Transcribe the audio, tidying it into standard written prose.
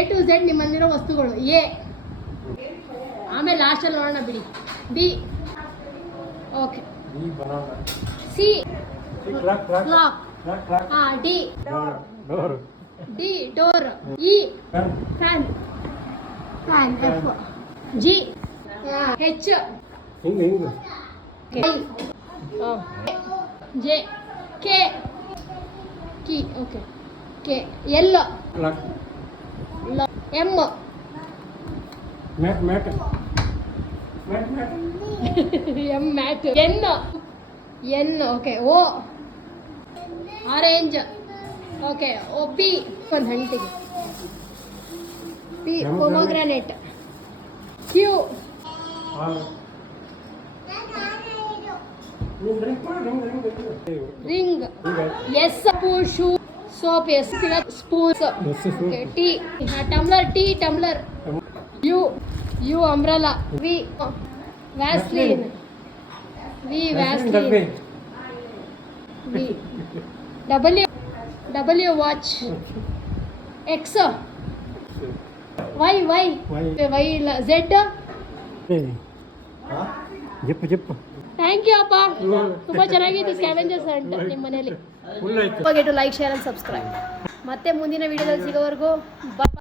A to Z ನಿಮ್ಮಲ್ಲಿರೋ ವಸ್ತುಗಳು. A ಆಮೇಲೆ ಲಾಸ್ಟಲ್ಲಿ ನೋಡೋಣ ಬಿಡಿ. B okay. C clock. D door. E fan. F G H J K key okay K L M mat M mat N okay O orange okay O P ಒಂದು ಹಣ್ಣಿಗೆ P pomegranate Q ring S shoe soap S spoons okay T tumbler U umbrella V Vaseline V W watch X Y Z zip thank you ಅಪ್ಪ. ತುಂಬ ಚೆನ್ನಾಗಿತ್ತು scavengers hunt ನಿಮ್ಮ ಮನೇಲಿ. Like share and subscribe. ಮತ್ತೆ ಮುಂದಿನ ವಿಡಿಯೋದಲ್ಲಿ ಸಿಗೋವರೆಗೂ ಬಾಯ್.